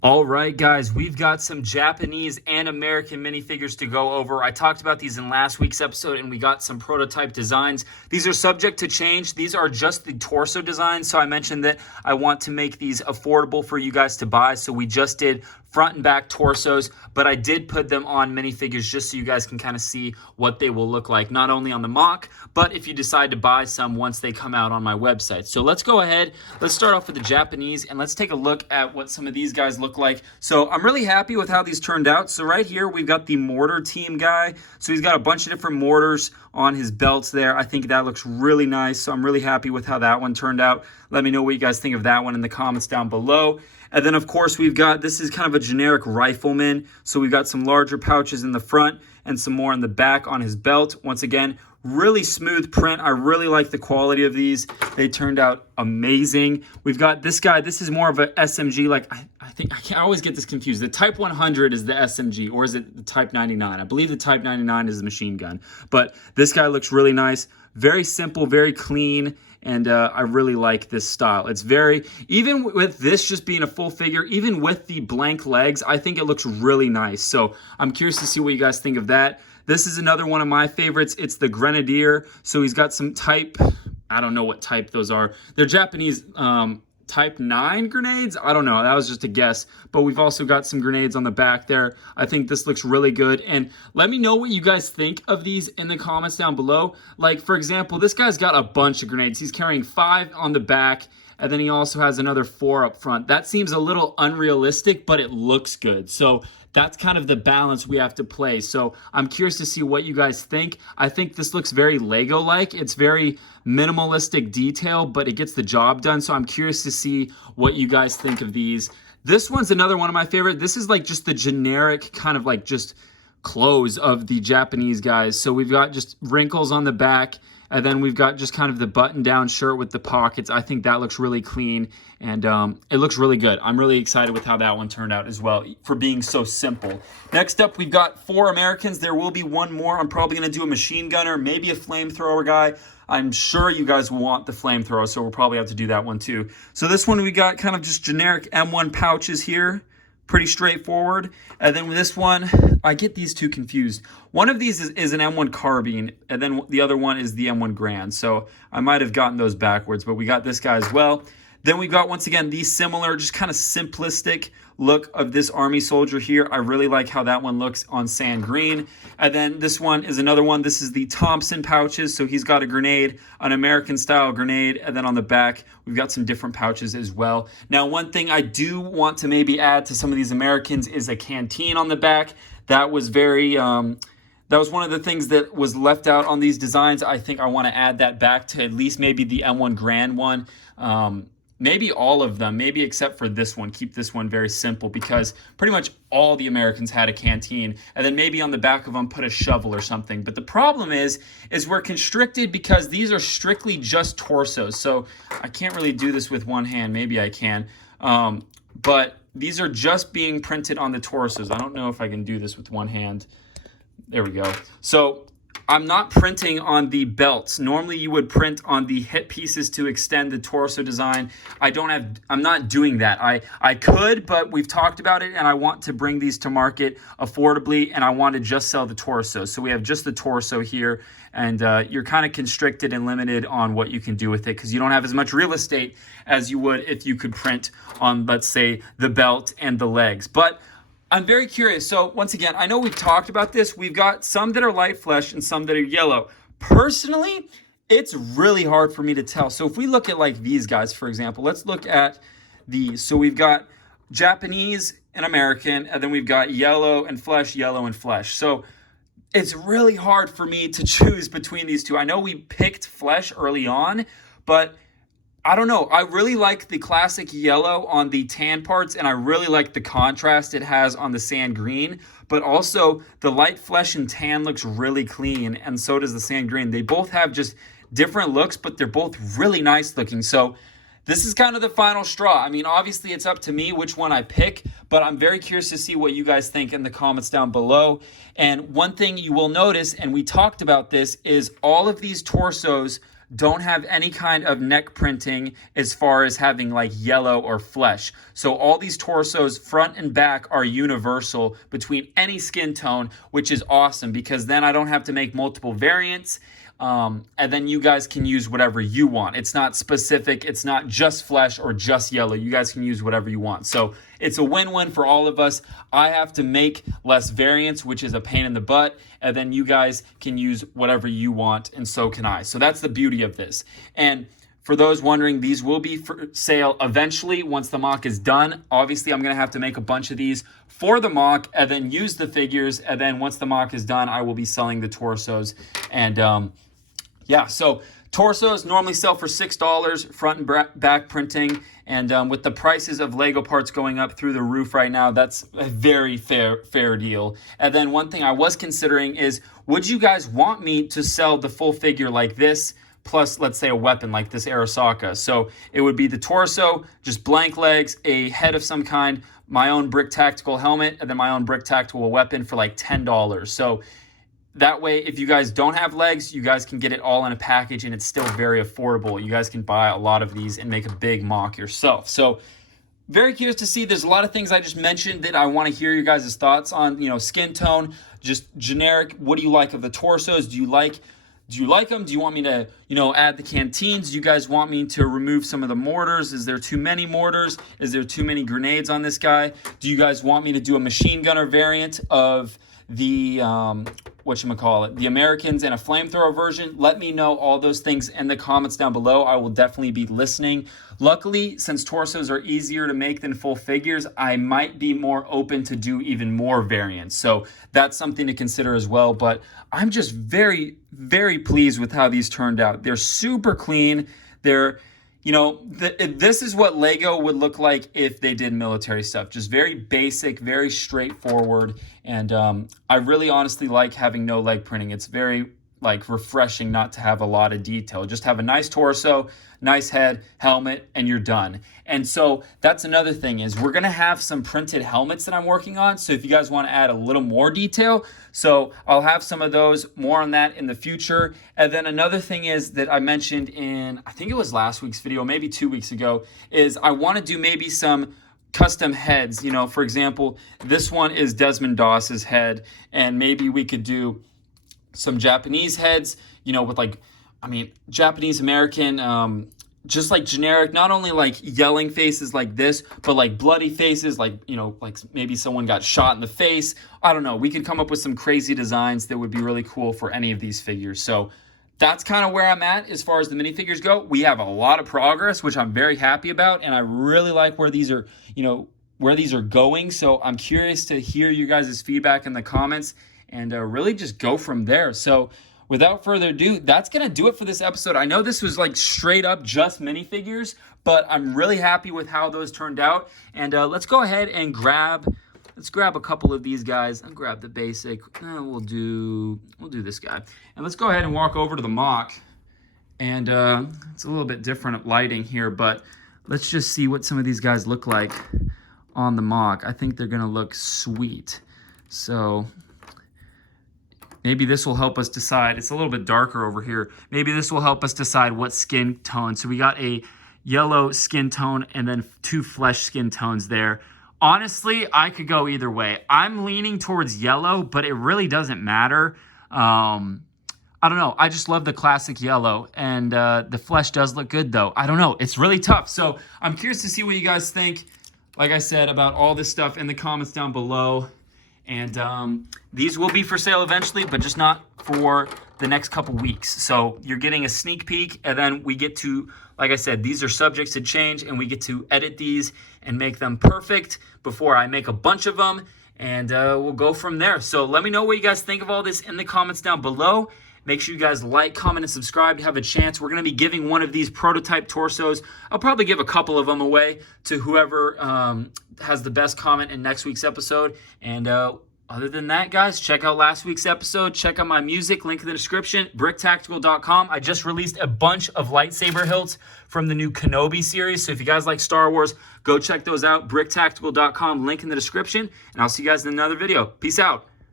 All right, guys, we've got some Japanese and American minifigures to go over. I talked about these in last week's episode, and we got some prototype designs. These are subject to change. These are just the torso designs, so I mentioned that I want to make these affordable for you guys to buy, so we just did front and back torsos, but I did put them on minifigures just so you guys can kind of see what they will look like, not only on the mock, but if you decide to buy some once they come out on my website. So let's go ahead, let's start off with the Japanese, and let's take a look at what some of these guys look like. So I'm really happy with how these turned out. So right here, we've got the mortar team guy. So he's got a bunch of different mortars on his belts there. I think that looks really nice. So I'm really happy with how that one turned out. Let me know what you guys think of that one in the comments down below. And then, of course, we've got, this is kind of a generic rifleman. So we've got some larger pouches in the front and some more in the back on his belt. Once again, really smooth print. I really like the quality of these. They turned out amazing. We've got this guy. This is more of a SMG. Like, I always get this confused. The Type 100 is the SMG, or is it the Type 99? I believe the Type 99 is the machine gun. But this guy looks really nice. Very simple, very clean. And I really like this style. It's very, even with this just being a full figure, even with the blank legs, I think it looks really nice. So I'm curious to see what you guys think of that. This is another one of my favorites. It's the Grenadier. So he's got some type, I don't know what type those are. They're Japanese Type 9 grenades. I don't know. That was just a guess. But we've also got some grenades on the back there. I think this looks really good. And let me know what you guys think of these in the comments down below. Like, for example, this guy's got a bunch of grenades. He's carrying 5 on the back, and then he also has another 4 up front. That seems a little unrealistic, but it looks good. So that's kind of the balance we have to play. So I'm curious to see what you guys think. I think this looks very Lego-like. It's very minimalistic detail, but it gets the job done. So I'm curious to see what you guys think of these. This one's another one of my favorite. This is like just the generic kind of like just clothes of the Japanese guys. So we've got just wrinkles on the back, and then we've got just kind of the button-down shirt with the pockets. I think that looks really clean, and it looks really good. I'm really excited with how that one turned out as well, for being so simple. Next up, we've got 4 Americans. There will be one more. I'm probably going to do a machine gunner, maybe a flamethrower guy. I'm sure you guys want the flamethrower, so we'll probably have to do that one too. So this one, we got kind of just generic M1 pouches here. Pretty straightforward. And then with this one, I get these two confused. One of these is an M1 carbine, and then the other one is the M1 Grand. So I might have gotten those backwards, but we got this guy as well. Then we've got, once again, the similar, just kind of simplistic look of this army soldier here. I really like how that one looks on sand green. And then this one is another one. This is the Thompson pouches. So he's got a grenade, an American style grenade. And then on the back, we've got some different pouches as well. Now, one thing I do want to maybe add to some of these Americans is a canteen on the back. That was very... that was one of the things that was left out on these designs. I think I want to add that back to at least maybe the M1 Grand one. Maybe all of them, maybe except for this one. Keep this one very simple, because pretty much all the Americans had a canteen. And then maybe on the back of them put a shovel or something. But the problem is we're constricted because these are strictly just torsos. So I can't really do this with one hand. Maybe I can. But these are just being printed on the torsos. I don't know if I can do this with one hand. There we go. So I'm not printing on the belts. Normally you would print on the hip pieces to extend the torso design. I'm not doing that. I could, but we've talked about it, and I want to bring these to market affordably, and I want to just sell the torso. So we have just the torso here, and you're kind of constricted and limited on what you can do with it, because you don't have as much real estate as you would if you could print on, let's say, the belt and the legs. But I'm very curious. So once again, I know we've talked about this. We've got some that are light flesh and some that are yellow. Personally, it's really hard for me to tell. So if we look at like these guys, for example, let's look at these. So we've got Japanese and American, and then we've got yellow and flesh, yellow and flesh. So it's really hard for me to choose between these two. I know we picked flesh early on, but I don't know. I really like the classic yellow on the tan parts, and I really like the contrast it has on the sand green. But also, the light flesh and tan looks really clean, and so does the sand green. They both have just different looks, but they're both really nice looking. So this is kind of the final straw. I mean, obviously, it's up to me which one I pick, but I'm very curious to see what you guys think in the comments down below. And one thing you will notice, and we talked about this, is all of these torsos don't have any kind of neck printing as far as having like yellow or flesh. So all these torsos, front and back, are universal between any skin tone, which is awesome because then I don't have to make multiple variants. And then you guys can use whatever you want. It's not specific. It's not just flesh or just yellow. You guys can use whatever you want. So it's a win-win for all of us. I have to make less variants, which is a pain in the butt. And then you guys can use whatever you want, and so can I. So that's the beauty of this. And for those wondering, these will be for sale eventually once the mock is done. Obviously, I'm going to have to make a bunch of these for the mock and then use the figures. And then once the mock is done, I will be selling the torsos. And yeah, so torsos normally sell for $6, front and back printing. And with the prices of Lego parts going up through the roof right now, that's a very fair deal. And then one thing I was considering is, would you guys want me to sell the full figure like this, plus let's say a weapon like this Arasaka? So it would be the torso, just blank legs, a head of some kind, my own BrickTactical helmet, and then my own BrickTactical weapon for like $10. So that way, if you guys don't have legs, you guys can get it all in a package and it's still very affordable. You guys can buy a lot of these and make a big mock yourself. So very curious to see. There's a lot of things I just mentioned that I want to hear your guys' thoughts on, skin tone, just generic. What do you like of the torsos? Do you like them? Do you want me to, add the canteens? Do you guys want me to remove some of the mortars? Is there too many mortars? Is there too many grenades on this guy? Do you guys want me to do a machine gunner variant of the the Americans and a flamethrower version? Let me know all those things in the comments down below. I will definitely be listening. Luckily, since torsos are easier to make than full figures, I might be more open to do even more variants. So that's something to consider as well. But I'm just very, very pleased with how these turned out. They're super clean. They're this is what Lego would look like if they did military stuff. Just very basic, very straightforward. And I really honestly like having no leg printing. It's very refreshing not to have a lot of detail. Just have a nice torso, nice head, helmet, and you're done. And so that's another thing is we're going to have some printed helmets that I'm working on. So if you guys want to add a little more detail, so I'll have some of those, more on that in the future. And then another thing is that I mentioned in, I think it was last week's video, maybe 2 weeks ago, is I want to do maybe some custom heads. For example, this one is Desmond Doss's head, and maybe we could do some Japanese heads, with Japanese American, just like generic, not only like yelling faces like this, but like bloody faces, like maybe someone got shot in the face. I don't know. We could come up with some crazy designs that would be really cool for any of these figures. So that's kind of where I'm at as far as the minifigures go. We have a lot of progress, which I'm very happy about, and I really like where these are, going. So I'm curious to hear you guys' feedback in the comments and really just go from there. So without further ado, that's going to do it for this episode. I know this was like straight up just minifigures, but I'm really happy with how those turned out. And let's go ahead and grab a couple of these guys. I'll grab the basic. We'll do this guy. And let's go ahead and walk over to the mock. And it's a little bit different lighting here, but let's just see what some of these guys look like on the mock. I think they're going to look sweet. So maybe this will help us decide. It's a little bit darker over here. Maybe this will help us decide what skin tone. So we got a yellow skin tone and then 2 flesh skin tones there. Honestly, I could go either way. I'm leaning towards yellow, but it really doesn't matter. I don't know. I just love the classic yellow, and the flesh does look good, though. I don't know. It's really tough. So I'm curious to see what you guys think, like I said, about all this stuff in the comments down below. And these will be for sale eventually, but just not for the next couple weeks. So you're getting a sneak peek, and then we get to, like I said, these are subjects to change, and we get to edit these and make them perfect before I make a bunch of them, and we'll go from there. So let me know what you guys think of all this in the comments down below. Make sure you guys like, comment, and subscribe to have a chance. We're going to be giving one of these prototype torsos. I'll probably give a couple of them away to whoever has the best comment in next week's episode. And other than that, guys, check out last week's episode. Check out my music, link in the description, BrickTactical.com. I just released a bunch of lightsaber hilts from the new Kenobi series. So if you guys like Star Wars, go check those out, BrickTactical.com, link in the description. And I'll see you guys in another video. Peace out.